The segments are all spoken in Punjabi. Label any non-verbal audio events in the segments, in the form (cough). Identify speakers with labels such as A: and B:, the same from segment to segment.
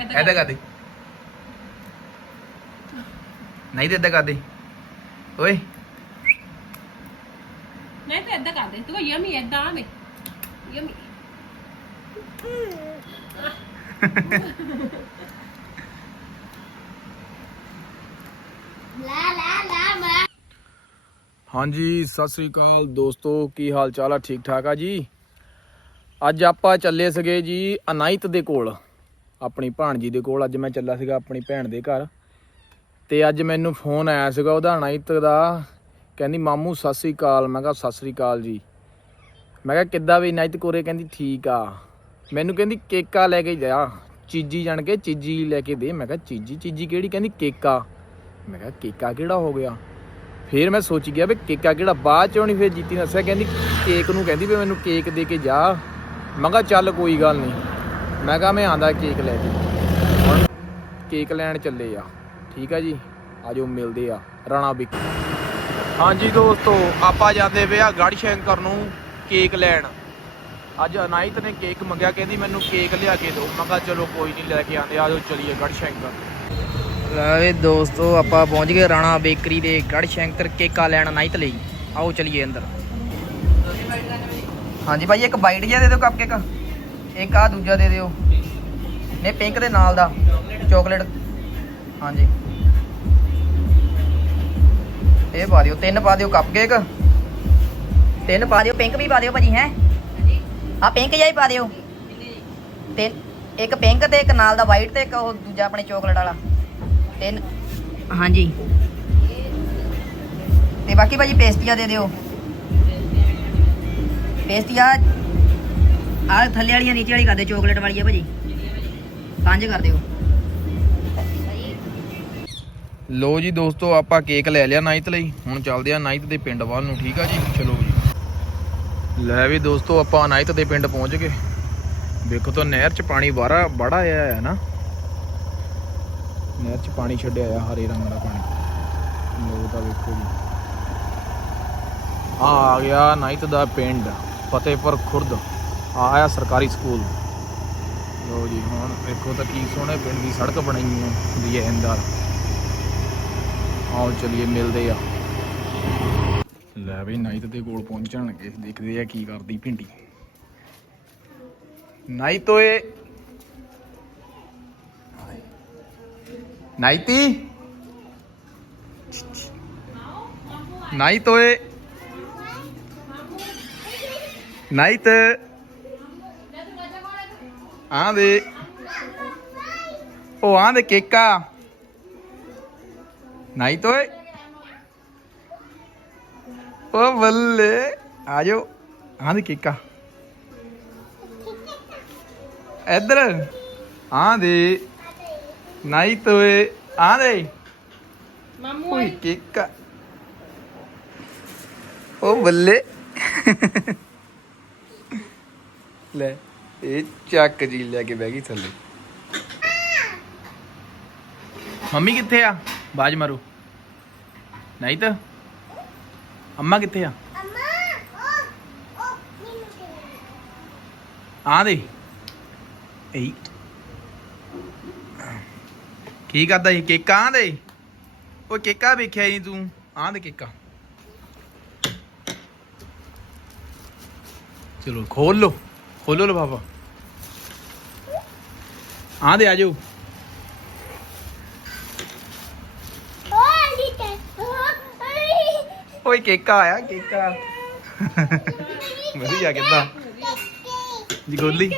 A: ਐਦਾਂ ਕਰ ਦੇ ਨਹੀਂ ਤੇ ਐਦਾਂ ਕਰ ਦੇ ਓਏ।
B: ਨਹੀਂ ਤਾਂ ਏਦਾਂ ਕਰ ਦੇ ਤੂੰ ਯਮੀ ਏਦਾਂ ਆਵੇਂ ਯਮੀ।
C: ਲਾ ਲਾ ਲਾ ਮੈਂ
A: ਹਾਂਜੀ ਸਤਿ ਸ੍ਰੀ ਅਕਾਲ ਦੋਸਤੋ ਕੀ ਹਾਲ ਚਾਲ ਆ? ਠੀਕ ਠਾਕ ਆ ਜੀ? ਅੱਜ ਆਪਾਂ ਚੱਲੇ ਸੀਗੇ ਜੀ ਅਨਾਇਤ ਦੇ ਕੋਲ। ਆਪਣੀ ਭਾਣਜੀ ਦੇ ਕੋਲ। ਅੱਜ ਮੈਂ ਚੱਲਾ ਸੀਗਾ ਆਪਣੀ ਭੈਣ ਦੇ ਘਰ। ਤੇ ਅੱਜ ਮੈਨੂੰ ਫੋਨ ਆਇਆ ਸੀਗਾ ਉਹਦਾ ਅਨਾਇਤ ਦਾ। ਕਹਿੰਦੀ, ਮਾਮੂ, ਸਤਿ ਸ੍ਰੀ ਅਕਾਲ। ਮੈਂ ਕਿਹਾ, ਸਤਿ ਸ੍ਰੀ ਅਕਾਲ ਜੀ। ਮੈਂ ਕਿਹਾ, ਕਿੱਦਾਂ ਵੀ ਅਨਾਇਤ ਕੋਰੇ? ਕਹਿੰਦੀ, ਠੀਕ ਆ। ਮੈਨੂੰ ਕਹਿੰਦੀ, ਕੇਕਾ ਲੈ ਕੇ ਜਾ। ਚੀਜੀ ਜਾਣ ਕੇ ਚੀਜੀ ਲੈ ਕੇ ਦੇ। ਮੈਂ ਕਿਹਾ, ਚੀਜੀ ਚੀਜੀ ਕਿਹੜੀ? ਕਹਿੰਦੀ, ਕੇਕਾ। ਮੈਂ ਕਿਹਾ, ਕੇਕਾ ਕਿਹੜਾ ਹੋ ਗਿਆ? ਫਿਰ ਮੈਂ ਸੋਚ ਗਿਆ ਵੀ ਕੇਕਾ ਕਿਹੜਾ, ਬਾਅਦ ਚੋਂ ਨਹੀਂ ਫਿਰ ਜੀਤੀ ਨੇ ਦੱਸਿਆ। ਕਹਿੰਦੀ, ਕੇਕ ਨੂੰ ਕਹਿੰਦੀ ਵੀ ਮੈਨੂੰ ਕੇਕ ਦੇ ਕੇ ਜਾ। ਮੈਂ ਕਿਹਾ, ਚੱਲ ਕੋਈ ਗੱਲ ਨਹੀਂ ਮੈਂ ਕਿਹਾ ਮੈਂ ਆਂਦਾ ਕੇਕ ਲੈ ਕੇ। ਹੁਣ ਕੇਕ ਲੈਣ ਚੱਲੇ ਆ। ਠੀਕ ਆ ਜੀ? ਆਜੋ ਮਿਲਦੇ ਆ। ਰਾਣਾ ਬਿਕ ਹਾਂਜੀ ਦੋਸਤੋ ਆਪਾਂ ਜਾਂਦੇ ਪਏ ਆ ਗੜ ਸ਼ੰਕਰ ਨੂੰ ਕੇਕ ਲੈਣ। ਅੱਜ ਅਨਾਇਤ ਨੇ ਕੇਕ ਮੰਗਿਆ ਕਹਿੰਦੀ ਮੈਨੂੰ ਕੇਕ ਲਿਆ ਕੇ ਦਿਓ। ਮੈਂ ਕਿਹਾ ਚਲੋ ਕੋਈ ਨਹੀਂ ਲੈ ਕੇ ਆਂਦੇ ਆਜੋ ਚਲੀਏ ਗੜ ਸ਼ੰਕਰ।
D: ਲੈ ਦੋਸਤੋ ਆਪਾਂ ਪਹੁੰਚ ਗਏ ਰਾਣਾ ਬੇਕਰੀ ਦੇ ਗੜ ਸ਼ੰਕਰ ਕੇਕਾ ਲੈਣ ਨਾਈਤ ਲਈ। ਆਓ ਚਲੀਏ ਅੰਦਰ। ਹਾਂਜੀ ਭਾਈ ਇੱਕ ਬਾਈਟ ਜਿਹਾ ਦੇ ਦਿਓ ਕੱਪ ਕੇਕ। ਇੱਕ ਆ ਦੂਜਾ ਦੇ ਦਿਓ। ਨੇ ਪਿੰਕ ਦੇ ਨਾਲ ਦਾ। ਚਾਕਲੇਟ। ਹਾਂਜੀ। ਇਹ ਪਾ ਦਿਓ ਤਿੰਨ ਪਾ ਦਿਓ ਕੱਪ ਕੇਕ ਤਿੰਨ ਪਾ ਦਿਓ ਪਿੰਕ ਵੀ ਪਾ ਦਿਓ ਭਾਜੀ ਹੈ? ਆ ਪਿੰਕ ਜਿਹਾ ਹੀ ਪਾ ਦਿਓ। ਤਿੰਨ ਇੱਕ ਪਿੰਕ ਤੇ ਇੱਕ ਨਾਲ ਦਾ ਵਾਈਟ ਤੇ ਇੱਕ ਉਹ ਦੂਜਾ ਆਪਣੇ ਚਾਕਲੇਟ ਵਾਲਾ। ਤਿੰਨ। ਹਾਂਜੀ। ਤੇ ਬਾਕੀ ਭਾਜੀ ਪੇਸਟੀਆਂ ਦੇ ਦਿਓ। ਪੇਸਟੀਆਂ ਆ ਥੱਲੇ ਵਾਲੀਆਂ, ਨੀਚੇ ਵਾਲੀ ਕਰ ਦਿਓ ਚਾਕਲੇਟ ਵਾਲੀ ਆ ਭਾਜੀ। ਪੰਜ ਕਰ ਦਿਓ।
A: ਲੋ ਜੀ ਦੋਸਤੋ, ਆਪਾਂ ਕੇਕ ਲੈ ਲਿਆ ਨਾਈਤ ਲਈ। ਹੁਣ ਚੱਲਦੇ ਆ ਨਾਈਤ ਦੇ ਪਿੰਡ ਵੱਲ ਨੂੰ, ਠੀਕ ਆ ਜੀ? ਚਲੋ ਜੀ। ਲੈ ਵੀ ਦੋਸਤੋ, ਆਪਾਂ ਨਾਈਤ ਦੇ ਪਿੰਡ ਪਹੁੰਚ ਗਏ। ਵੇਖੋ ਤਾਂ ਨਹਿਰ 'ਚ ਪਾਣੀ ਬਾਰਾ ਬੜਾ ਆਇਆ ਹੈ ਨਾ। ਨਹਿਰ 'ਚ ਪਾਣੀ ਛੱਡਿਆ ਆ ਹਰੇ ਰੰਗ ਦਾ ਪਾਣੀ। ਲੋ ਤਾਂ ਵੇਖੋ ਜੀ। ਆ ਆ ਗਿਆ ਨਾਈਤ ਦਾ ਪਿੰਡ, ਫਤਿਹਪੁਰ ਖੁਰਦ। ਆ ਸਰਕਾਰੀ ਸਕੂਲ। ਲੋ ਜੀ, ਹੁਣ ਵੇਖੋ ਤਾਂ ਕੀ ਸੋਹਣੇ ਪਿੰਡ ਦੀ ਸੜਕ ਬਣੀ ਹੈ ਡਿਜ਼ਾਈਨਦਾਰ ਆਓ ਚਲਿਏ, ਮਿਲਦੇ ਆ। ਲੈ ਵੀ ਨਾਈਤ ਦੇ ਕੋਲ ਪਹੁੰਚਣਗੇ। ਦੇਖਦੇ ਆ ਕੀ ਕਰਦੀ ਭਿੰਡੀ। ਨਾਈਤ ਓਏ। ਨਾਈਤੀ ਨਾਈਤ ਓਏ। ਨਾਈਤ ਆਂ ਦੇ ਉਹ ਆਂ ਦੇ ਕੇਕਾ। ਨਾਈਤ ਓਏ ਓ ਬੱਲੇ ਆ ਜਾਓ ਆਂ ਦੇ ਕੇਕਾ। ਇੱਧਰ ਆਂ ਦੇ ਨਾਈਤ ਓਏ ਆਂ ਦੇ
B: ਮਾਮੂ
A: ਓਏ ਕੇਕਾ। ਓ ਬੱਲੇ। ਲੈ। ਇਹ ਚੱਕ ਜੀ ਲੈ ਕੇ ਬਹਿ ਗਈ ਥੱਲੇ। ਮੰਮੀ ਕਿੱਥੇ ਆ? ਬਾਜ ਮਾਰੋ। ਨਹੀਂ ਤਾਂ। ਅੰਮਾ ਕਿੱਥੇ ਆ? ਆ ਦੇ ਏਈ। ਕੀ ਕਰਦਾ ਇਹ ਕੇਕਾ ਆ ਦੇ ਉਹ ਕੇਕਾ ਵੇਖਿਆ ਨਹੀਂ ਤੂੰ। ਆ ਦੇ ਕੇਕਾ ਚਲੋ ਖੋਲ ਲੋ ਖੋਲੋ ਲੋ ਬਾਬਾ ਆ ਦੇ ਆ ਜਾਓ
C: ਓ ਆਂਦੀ ਤੇ ਓ ਓਏ
A: ਕੇਕਾ ਆਇਆ ਕੇਕਾ। ਵਧੀਆ ਕਿੱਦਾਂ? ਜੀ ਗੋਲੀ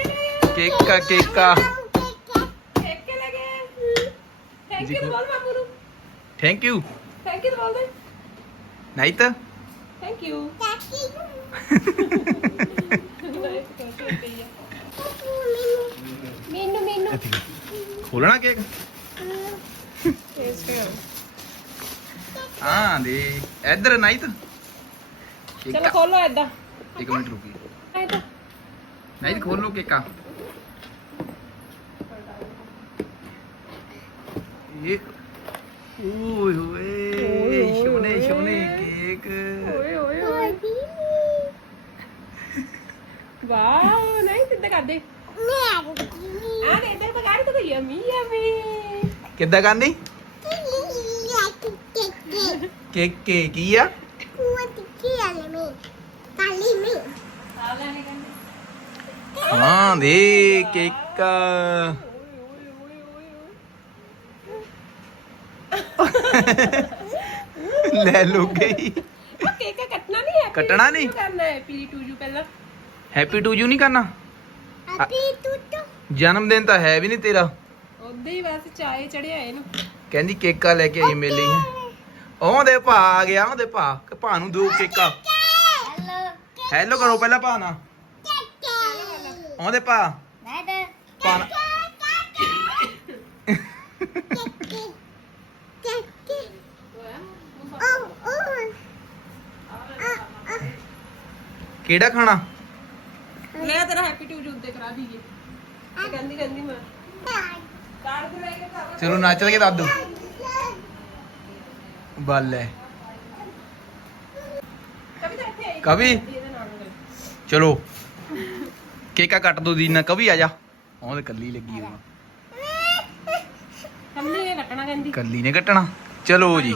A: ਕੇਕਾ ਕੇਕਾ।
B: ਥੈਂਕ ਯੂ ਲਗੇ ਥੈਂਕ ਯੂ ਬੋਲ ਮਾਮੂ ਨੂੰ।
A: ਥੈਂਕ ਯੂ
B: ਥੈਂਕ ਯੂ ਬੋਲ ਦੇ।
A: ਨਹੀਂ ਤਾਂ
B: ਥੈਂਕ ਯੂ
C: ਮੈਨੂੰ ਮੈਨੂੰ।
A: ਖੋਲਣਾ ਕੇਕ? ਹਾਂ ਦੇ ਇੱਧਰ ਨਹੀਂ ਤਾਂ।
B: ਚਲੋ ਖੋਲੋ ਏਦਾਂ।
A: ਇੱਕ ਮਿੰਟ ਰੁਕੀ। ਨਹੀਂ ਖੋਲੋ ਕੇਕਾ। ਇਹ ਓਏ ਹੋਏ ਸੋਨੇ ਸੋਨੇ ਕੇਕ।
B: ਓਏ ਓਏ ਓਏ ਵਾਓ ਨਹੀਂ ਕਿੱਦਾਂ ਕਰਦੇ?
C: ਮੈਂ
B: ਆ ਦੇ ਇੱਧਰ ਪਕਾੜ ਤੂੰ ਯਮੀ ਯਮੀ
A: ਕਿੱਦਾਂ ਕਰਨੀ? ਕੇ ਕੇ ਕੀ ਆ? ਹਾਂ ਦੇ ਕੇਕ। ਲੈ ਲੋ ਗਈ।
B: ਕੇਕ ਕੱਟਣਾ ਨਹੀਂ ਹੈ
A: ਕੱਟਣਾ ਨੀ?
B: ਕਰਨਾ ਹੈ ਪੀ ਟੂ ਜੂ ਪਹਿਲਾਂ।
A: ਹੈਪੀ ਟੂ ਯੂ ਨਹੀਂ ਕਰਨਾ? ਜਨਮ ਦਿਨ ਤਾਂ ਹੈ ਵੀ ਨਹੀਂ ਤੇਰਾ।
B: ਉਹਦੇ ਹੀ ਬਸ ਚਾਏ ਚੜਿਆ ਇਹਨੂੰ।
A: ਕਹਿੰਦੀ ਕੇਕਾ ਲੈ ਕੇ ਆਈ ਮੇਲੇ ਹੈ। ਉਹਦੇ ਭਾ ਆ ਗਿਆ ਉਹਦੇ ਭਾ। ਕਿ ਭਾ ਨੂੰ ਦੋ ਕੇਕਾ। ਹੈਲੋ ਕਰੋ ਪਹਿਲਾਂ ਭਾ ਨਾ ਉਹਦੇ ਭਾ। ਭਾ ਨਾ- ਕਿਹੜਾ ਖਾਣਾ
B: ਮੈਂ ਤੇਰਾ ਹੈਪੀ ਟੂ ਜੂ ਤੇ ਕਰਾ ਦਈਏ ਇਹ ਕਹਿੰਦੀ ਕਹਿੰਦੀ ਮੈਂ।
A: ਚਲੋ ਨੱਚ ਲਗੇ ਦਾਦੂ। ਬੱਲ।
B: ਕਵੀ ਤਾਂ।
A: ਚਲੋ। ਕੇਕਾ ਕੱਟ ਦੋ ਦੀਨਾ ਕਵੀ ਆ ਜਾ। ਉਹਦੇ ਕੱਲੀ ਲੱਗੀ ਹੋਈ
B: ਹਮਨੇ ਇਹ ਕੱਟਣਾ ਕਹਿੰਦੀ।
A: ਕੱਲੀ ਨੇ ਕੱਟਣਾ। ਚਲੋ ਜੀ।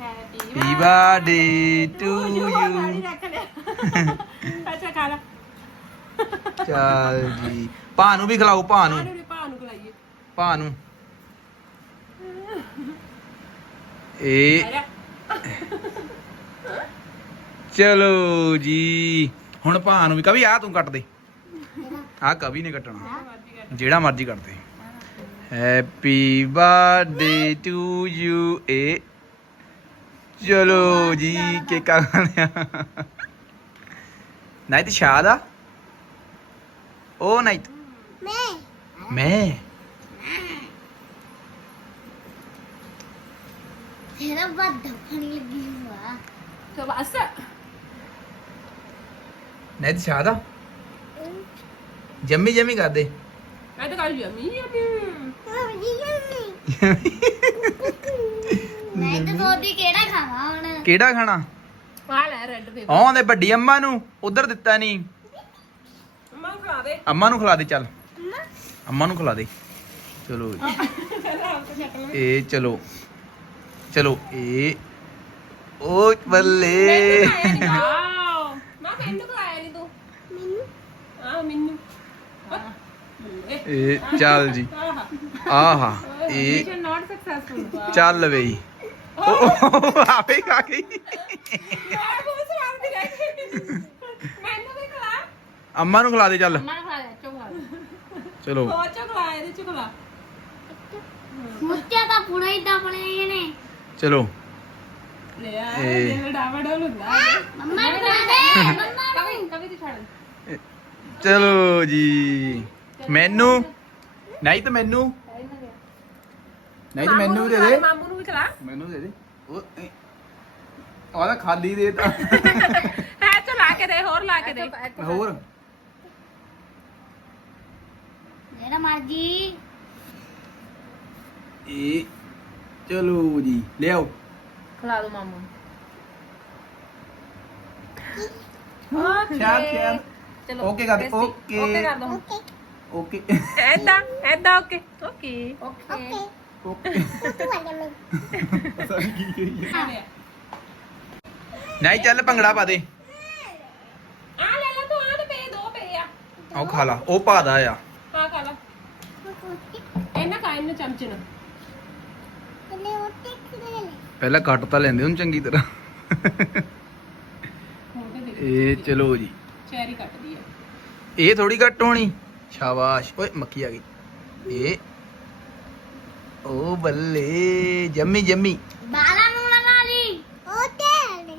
A: Happy birthday to
B: you
A: you
B: ਰੱਖ ਲਿਆ ਅੱਛਾ ਖਾ ਲਾ
A: ਚੱਲ ਜੀ। ਭਾ ਨੂੰ ਵੀ ਖਿਲਾਓ ਭਾ ਨੂੰ।
B: ਭਾ ਨੂੰ ਖਲਾਈਏ।
A: ਭਾ ਨੂੰ। ਇਹ ਚਲੋ ਜੀ। ਹੁਣ ਭਾ ਨੂੰ ਵੀ ਕਵੀ ਆ ਤੂੰ ਕੱਟ ਦੇ। ਆ ਕਵੀ ਨੇ ਕੱਟਣਾ। ਜਿਹੜਾ ਮਰਜ਼ੀ ਕੱਟ। ਦੇ। ਹੈਪੀ ਬਰਥਡੇ ਟੂ ਯੂ ਏ। ਚਲੋ ਜੀ ਕੇਕਾ ਖਾਣਿਆ ਨਹੀਂ ਤੇ ਸ਼ਾਦ ਆ ਉਹ ਨਹੀਂ ਮੈਂ।
C: ਤੇਰਾ ਵੱਡਾ ਪਾਣੀ ਲੱਗੀ ਹੋਆ।
B: ਤੋ ਬਸ।
A: ਨਹੀਂ ਤੇ ਸ਼ਾਦ ਜੰਮੀ ਜੰਮੀ ਕਰ ਦੇ।
B: ਮੈਂ ਤਾਂ ਕੱਲ ਯਮੀ ਯਮੀ
C: ਮੈਂ ਤਾਂ ਸੋਚਦੀ ਕਿਹੜਾ ਖਾਵਾਂ ਹੁਣ।
A: ਕਿਹੜਾ ਖਾਣਾ?
B: ਆ ਲੈ ਰੈੱਡ ਪੇਪਰ
A: ਆਉਂਦੇ ਵੱਡੀ ਅੰਮਾ ਨੂੰ ਉਧਰ ਦਿੱਤਾ ਨਹੀਂ
B: ਮਾਂ ਦੇ।
A: ਅੰਮਾ ਨੂੰ ਖਿਲਾ ਦੇ ਚੱਲ। ਅੰਮਾ? ਨੂੰ ਖਿਲਾ ਦੇ। ਚਲੋ ਜੀ। ਇਹ ਚਲੋ। ਚਲੋ ਇਹ। ਓ ਬੱਲੇ।
B: ਵਾਓ ਮਾਂ ਮੈਨੂੰ ਖਲਾਇਆ ਨਹੀਂ ਤੂੰ।
C: ਮੈਨੂੰ?
B: ਆ ਮੈਨੂੰ।
A: ਇਹ ਚੱਲ ਜੀ।
B: ਆਹਾ।
A: ਇਹ
B: ਮਿਸ਼ਨ ਨਾਟ ਸਕਸੈਸਫੁਲ
A: ਚੱਲ ਬਈ ਉਹ ਆਪੇ ਖਾ ਗਈ।
B: ਯਾਰ ਬਹੁਤ ਸਵਾਦ ਦੀ ਲੱਗੀ ਮੈਨੂੰ ਵੀ ਖਲਾ
A: ਅੰਮਾ ਨੂੰ ਖਿਲਾ ਦੇ ਚੱਲ। ਚਲੋ।
B: ਇਹਦੇ
C: ਤਾਂ ਪੂਰਾ ਨੇ
A: ਚਲੋ।
B: ਲੈ ਆ
A: ਇਹ-
B: ਇਹ ਡਾਵਾ ਡੋਲ ਹੁੰਦਾ।
C: ਮੰਮਾ ਨੂੰ ਖਾ ਦੇ (laughs) ਮੰਮਾ
B: ਕਵੀ ਕਵੀ ਤੇ ਛੱਡ।
A: ਚਲੋ ਜੀ। ਮੈਨੂੰ। ਨਹੀਂ ਤਾਂ ਮੈਨੂੰ। ਨਹੀਂ ਤਾਂ ਮੈਨੂੰ ਦੇ ਦੇ।
B: ਮਾਮੂ ਨੂੰ ਵੀ ਖਲਾ।
A: ਮੈਨੂੰ ਦੇ ਦੇ। ਉਹ ਉਹਦਾ ਖਾਲੀ ਦੇ ਤਾਂ (laughs)
B: ਹੈ ਤਾਂ ਲਾ ਕੇ ਦੇ ਹੋਰ ਲਾ ਕੇ ਦੇ।
A: ਹੋਰ।
C: ਜਿਹੜਾ ਮਰਜ਼ੀ।
A: ਇਹ ਚਲੋ ਜੀ ਲਿਆਓ।
B: ਖਲਾ ਦੋ ਮਾਮੂ
A: ਸ਼ਾਬ ਸ਼ਾਬ
B: ਚਲੋ
A: ਓਕੇ ਕਰ ਦੇ। ਓਕੇ।
B: ਓਕੇ ਕਰ ਦੋ
A: ਓਕੇ।
B: ਐਦਾਂ ਐਦਾਂ ਓਕੇ। ਓਕੇ।
C: ਓਕੇ।
A: ਓਕੇ।
C: ਤੂੰ ਆ ਜਾ ਮੈਂ
A: ਪਤਾ ਨਹੀਂ ਕੀ ਕਹੀ
B: ਆ। ਲੈ
A: ਨਹੀਂ ਚੱਲ ਭੰਗੜਾ ਪਾ ਦੇ।
B: ਆ ਲੈ ਲੈ ਤੂੰ ਆ ਤੇ ਪਏ ਦੋ ਪਏ ਆ।
A: ਆਓ ਖਾ ਲਾ। ਉਹ ਪਾਦਾ ਆ
B: ਆ ਖਾ ਲਾ ਇਹਨਾਂ
C: ਉੱਤੇ ਖੜੇ ਲੈ
A: ਪਹਿਲਾਂ ਕੱਟ ਤਾਂ ਲੈਂਦੇ ਉਹਨੂੰ ਚੰਗੀ ਤਰ੍ਹਾਂ।
B: ਤੇ ਦੇਖ
A: ਇਹ ਚਲੋ ਜੀ।
B: ਚੈਰੀ ਕੱਟਦੀ ਆ।
A: ਇਹ ਥੋੜੀ ਘੱਟ ਹੋਣੀ। ਸ਼ਾਬਾਸ਼। ਓਏ ਮੱਖੀ ਆ ਗਈ। ਇਹ ਓ ਬੱਲੇ ਜੰਮੀ ਜੰਮੀ।
C: ਬਾਲਾ ਨੂੰ ਨਾ ਲਾ ਲਈ। ਉਹ ਤੇ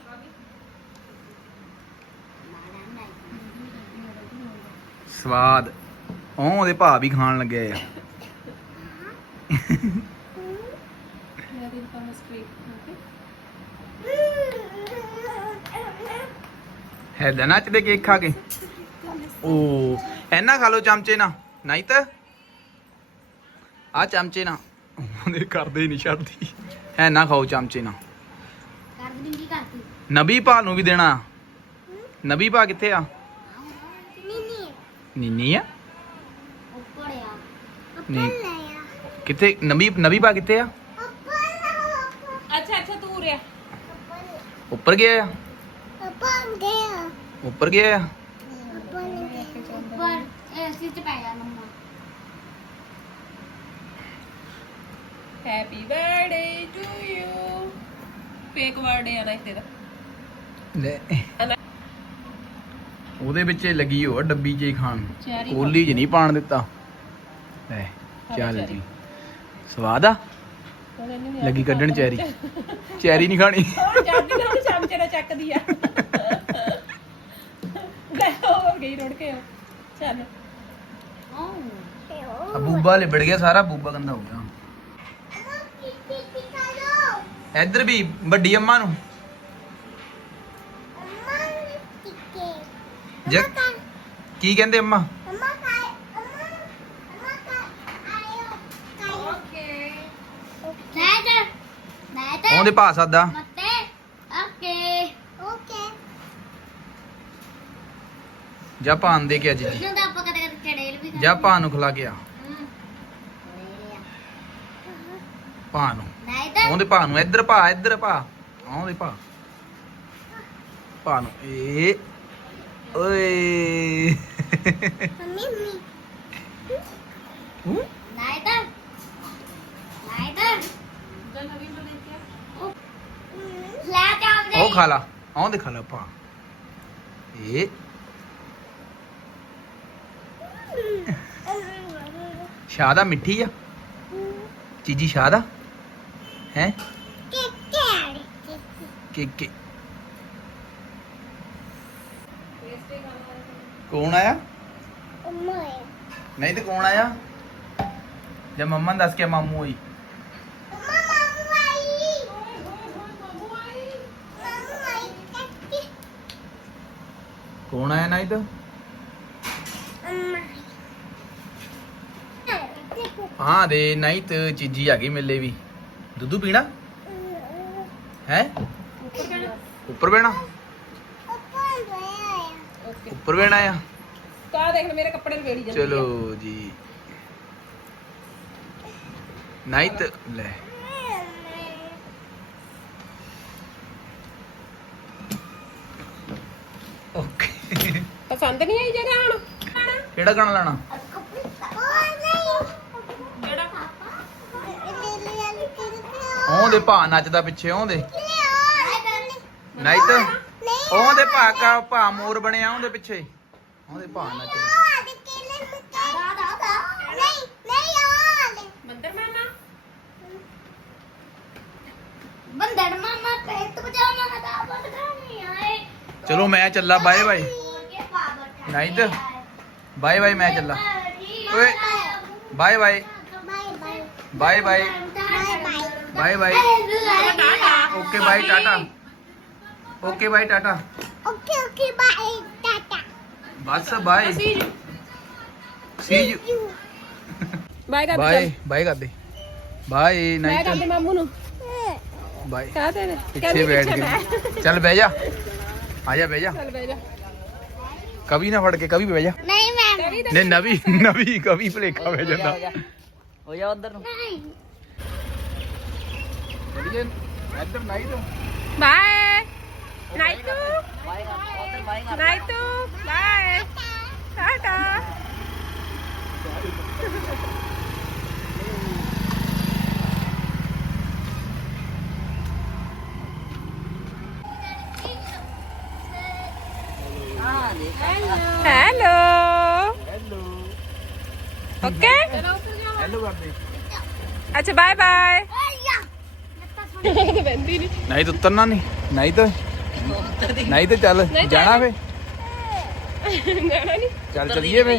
A: ਸਵਾਦ। ਉਹ ਉਹਦੇ ਭਾ ਵੀ ਖਾਣ ਲੱਗਿਆ ਆ।
B: ਸਟ੍ਰੀਟ ਓਕੇ
A: ਹੈਦਾ ਨੱਚਦੇ ਕੇਕ ਖਾ ਕੇ। ਓ ਐਨਾ ਖਾ ਲਓ ਚਮਚੇ ਨਾ। ਨਹੀਂ ਤਾਂ। ਆ ਚਮਚੇ ਨਾ। ਉਹਦੇ ਕਰਦੇ ਹੀ ਨਹੀਂ ਛੱਡਦੀ। ਹੈ ਨਾ ਖਾਓ ਚਮਚੇ ਨਾ।
C: ਕਰ ਦਿੰਦੀ ਕਰਤੀ
A: ਨਬੀ ਭਾ ਨੂੰ ਵੀ ਦੇਣਾ। ਨਬੀ ਭਾ ਕਿੱਥੇ ਆ?
C: ਨਹੀਂ
A: ਨੀਨੀ ਆ?
C: ਉੱਪਰ ਆ।
A: ਨਹੀਂ ਕਿੱਥੇ? ਨਵੀਂ ਨਵੀਂ ਪਾ ਕਿੱਥੇ ਆ?
B: ਅੱਛਾ ਅੱਛਾ ਤੂੰ ਰਿਆ
A: ਉੱਪਰ ਗਿਆ ਆ? ਉੱਪਰ ਗਿਆ। ਆ?
C: ਉੱਪਰ ਏਸੀ ਚ ਪੈ ਜਾ ਮੰਮਾ
B: happy birthday to you fake birthday ਆ ਨਾ
A: ਲੈ। ਉਹਦੇ ਵਿੱਚ ਇਹ ਲੱਗੀ ਹੋ ਡੱਬੀ 'ਚ ਹੀ ਖਾਣ ਕੋਲੀ 'ਚ ਨਹੀਂ ਪਾਣ ਦਿੱਤਾ। ਲੈ ਚੱਲ। ਜੀ ਸਵਾਦ ਆ? ਲੱਗੀ ਕੱਢਣ ਚੈਰੀ। ਚੈਰੀ ਨਹੀਂ ਖਾਣੀ।
B: ਹੋਰ ਜਾਂਦੀ ਨਾ ਉਹਨੂੰ ਚਮਚੇ ਨਾਲ ਚੱਕਦੀ ਆ। ਲੈ ਹੋ ਗਈ ਰੋੜ ਕੇ ਉਹ। ਚੱਲ।
A: ਆ ਬੂਬਾ ਲਿਬੜ ਗਿਆ ਸਾਰਾ ਬੂਬਾ ਗੰਦਾ ਹੋ ਗਿਆ। ਇੱਧਰ ਵੀ ਵੱਡੀ ਅੰਮਾ ਨੂੰ। ਜੇ ਕੀ ਕਹਿੰਦੇ ਅੰਮਾ? ਉਹਦੇ ਭਾ ਸਾਦਾ
C: ਮੱਤੇ ਓਕੇ। ਓਕੇ।
A: ਜਾਂ ਭਾਨ ਦੇ ਕੇ ਅੱਜ ਜੀ
C: ਨੂੰ ਤਾਂ ਆਪਾਂ ਕਦੇ ਕਦੇ ਚੜੇਲ ਵੀ
A: ਜਾਂ ਭਾਨ ਨੂੰ ਖਿਲਾ ਗਿਆ ਭਾਨ ਨੂੰ। ਉਹਦੇ ਭਾ ਨੂੰ। ਇੱਧਰ ਭਾ ਇੱਧਰ ਭਾ ਆਉਂਦੇ ਭਾ ਭਾ ਨੂੰ। ਏ। ਓਏ।
C: ਮੰਮੀ ਮੰਮੀ
B: ਨਵੀਂ ਬਣੇ ਕਿਆ
C: ਲੈ ਕੇ ਆਉਂਦੇ
A: ਉਹ ਖਾ ਲਾ। ਆਉਂਦੇ ਖਾ ਲਾ ਭਾ ਏ ਸ਼ਾਦਾ ਮਿੱਠੀ ਆ। ਚੀਜੀ ਸ਼ਾਦਾ ਹੈ? ਕਿ ਕਿ। ਕੌਣ ਆਇਆ? ਨਹੀਂ ਤੇ ਕੌਣ ਆਇਆ? ਜੇ ਮੰਮਾ ਨੇ ਦੱਸ ਕੇ ਮਾਮੂ ਹੋਈ। ਕੌਣ ਆਇਆ ਨਹੀਂ ਤਾਂ ਹਾਂ ਦੇ ਨਹੀਂ ਤੇ ਚੀਜੀ ਆ ਗਈ ਮੇਲੇ ਵੀ। ਦੁੱਧੂ ਪੀਣਾ? ਹੈ? ਉੱਪਰ ਬਹਿਣਾ?
B: ਓਕੇ
A: ਉੱਪਰ ਬਹਿਣਾ ਆ।
B: ਕਾ ਦੇਖ ਲੈ ਮੇਰੇ ਕੱਪੜੇ ਲਵੇੜੀ ਜਾਂਦੀ।
A: ਚਲੋ ਜੀ। ਨਹੀਂ ਤੇ ਲੈ ਓਕੇ
B: ਪਸੰਦ ਨਹੀਂ ਆਈ ਜਿਹੜਾ ਹੁਣ?
A: ਕਿਹੜਾ ਗਾਣਾ ਲਾਣਾ? ਉਹਦੇ ਭਾ ਨੱਚਦਾ ਪਿੱਛੇ ਉਹਦੇ ਨਹੀਂ ਤੇ ਉਹਦੇ ਭਾ ਕਾ ਭਾ ਮੋਰ ਬਣਿਆ ਉਹਦੇ ਪਿੱਛੇ। ਉਹਦੇ ਭਾ ਨੱਚਦਾ। ਚਲੋ ਮੈਂ ਚੱਲਾ ਬਾਏ ਬਾਏ ਨਹੀਂ ਤੇ ਬਾਏ ਬਾਏ ਮੈਂ ਚੱਲਾ। ਓਏ bye bye. Bye bye. Bye bye. Okay bye Tata. Okay bye Tata.
C: Okay okay bye Tata.
A: ਬਸ ਬਾਏ।
B: ਸੀ
A: ਯੂ
B: ਬਾਏ ਕਰ
A: ਬਾਏ ਬਾਏ ਕਰਦੇ। ਬਾਏ
B: ਬਾਏ
A: ਨਹੀਂ
B: ਕਰਦੇ
A: ਤੇ
B: ਮਾਮੂ ਨੂੰ।
A: ਬਾਏ।
B: ਕਾ ਦੇ
A: ਪਿੱਛੇ ਬੈਠ ਕੇ। ਚੱਲ ਬਹਿ ਜਾ। ਆ ਜਾ ਬਹਿ ਜਾ।
B: ਚੱਲ ਬਹਿ ਜਾ।
A: ਕਵੀ ਨਾ ਫੜ ਕੇ ਕਵੀ ਬਹਿ ਜਾ।
C: ਨਹੀਂ ਮੈਂ।
B: ਕਵੀ
A: ਨੇ ਨਵੀ ਨਵੀ ਕਵੀ ਭਲੇਖਾ ਬਹਿ ਜਾਂਦਾ।
D: ਹੋ ਜਾ ਉਧਰ ਨੂੰ।
C: ਨਹੀਂ।
A: ਚਲੀਏ ਇੱਧਰ ਨਹੀਂ ਤੋਂ।
B: ਬਾਏ। ਨਾਈਟੂ
D: ਕਰ
B: ਨਾਈਟੂ ਬਾਏ। ਟਾਟਾ
D: ਹਾਂ ਦੇ
B: ਹੈਲੋ
A: ਹੈਲੋ
B: ਓਕੇ
A: ਹੈਲੋ ਕਰਦੇ
B: ਅੱਛਾ ਬਾਏ ਬਾਏ ਨਹੀਂ
A: ਨਹੀਂ ਤਾਂ ਉਤਰਨਾ ਨਹੀਂ। ਨਹੀਂ ਤਾਂ ਨਹੀਂ ਤਾਂ ਚੱਲ ਜਾਣਾ ਫੇ।
B: ਜਾਣਾ ਨਹੀਂ।
A: ਚੱਲ ਚਲੀਏ ਫੇ।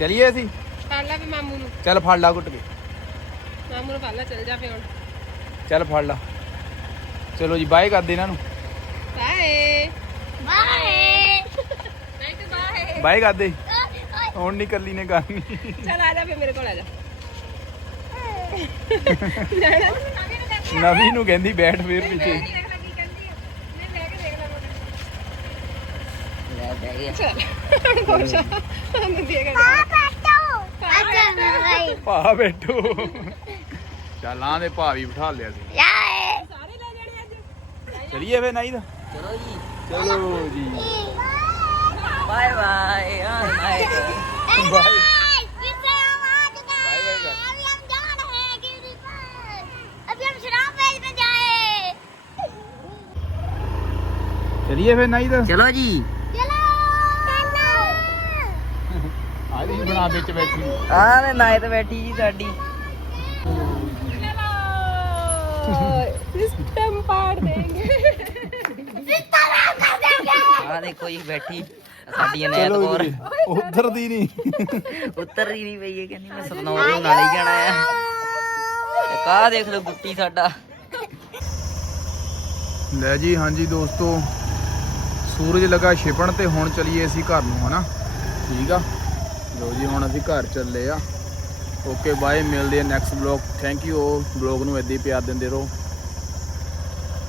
A: ਚਲੀਏ ਅਸੀਂ।
B: ਫੜ ਲੈ ਵੀ ਮਾਮੂ ਨੂੰ।
A: ਚੱਲ ਫੜ ਲਾ ਘੁੱਟ ਕੇ।
B: ਮਾਮੂ ਨੂੰ ਫੜ ਲੈ ਚੱਲ ਜਾ ਫੇ ਹੁਣ।
A: ਚੱਲ ਫੜ ਲਾ। ਚਲੋ ਜੀ ਬਾਏ ਕਰਦੇ ਇਹਨਾਂ ਨੂੰ।
B: ਬਾਏ
C: ਬਾਏ
B: ਬਾਏ
A: ਕਰਦੇ। ਹੁਣ ਨਹੀਂ ਕੱਲੀ ਨੇ ਕਰਨੀ।
B: ਚੱਲ ਆ ਜਾ ਫੇ ਮੇਰੇ ਕੋਲ ਆ ਜਾ।
A: ਨਵੀਂ ਨੂੰ ਕਹਿੰਦੀ ਬੈਠ ਫੇਰ ਪਿੱਛੇ। ਬੈਠੋ ਚੱਲ ਆਂ। ਦੇ ਭਾ ਵੀ ਬਿਠਾ ਲਿਆ ਸੀ।
C: ਯਾਏ।
B: ਸਾਰੇ ਲੈ ਜਾਣੇ ਅੱਜ।
A: ਚਲਿਏ ਫੇ ਨਹੀਂ ਤਾਂ
D: ਚਲੋ ਜੀ।
A: ਚਲੋ ਜੀ।
D: ਬਾਏ ਬਾਏ ਹਾਂ ਬਾਏ
C: बाय बाय किससे आवाज का
A: बाय बाय कर।
C: अभी हम जा रहे हैं गिरडी पर अभी हम शराब बेचने जाए
A: ਚਲਿਏ ਫੇ ਨਹੀਂ ਤਾਂ
D: ਚਲੋ ਜੀ
C: चलो
A: ਆ ਜੀ ਬਣਾ (laughs) ਵਿੱਚ ਬੈਠੀ
D: ਆਹ ਨੇ ਨਾਇਤ ਬੈਠੀ ਜੀ ਸਾਡੀ
B: ਸਿਸਟਮ ਪਾੜ ਦੇਂਗੇ
C: कर देंगे
D: ਆਹ ਦੇਖੋ ਜੀ ਬੈਠੀ ਸਾਡੀ ਅਨੈਤ ਕੌਰ।
A: ਉਧਰ ਦੀ ਨਹੀਂ।
D: ਉੱਤਰ ਹੀ ਨਹੀਂ ਪਈ ਇਹ ਕਹਿੰਦੀ ਮੈਂ ਸਤਨੌਰ ਨੂੰ ਨਾਲ ਹੀ ਜਾਣਾ ਆ ਤੇ ਕਾਹ ਦੇਖ ਲਓ ਗੁੱਟੀ ਸਾਡਾ।
A: ਲੈ ਜੀ ਹਾਂਜੀ ਦੋਸਤੋ ਸੂਰਜ ਲੱਗਾ ਛਿਪਣ ਤੇ ਹੁਣ ਚਲੀਏ ਅਸੀਂ ਘਰ ਨੂੰ ਹਨਾ? ਠੀਕ ਆ? ਲੋ ਜੀ ਹੁਣ ਅਸੀਂ ਘਰ ਚੱਲੇ ਆ। ਓਕੇ ਬਾਏ ਮਿਲਦੇ ਆ next blog thank you blog ਨੂੰ ਏਦਾਂ ਹੀ ਪਿਆਰ ਦਿੰਦੇ ਰਹੋ।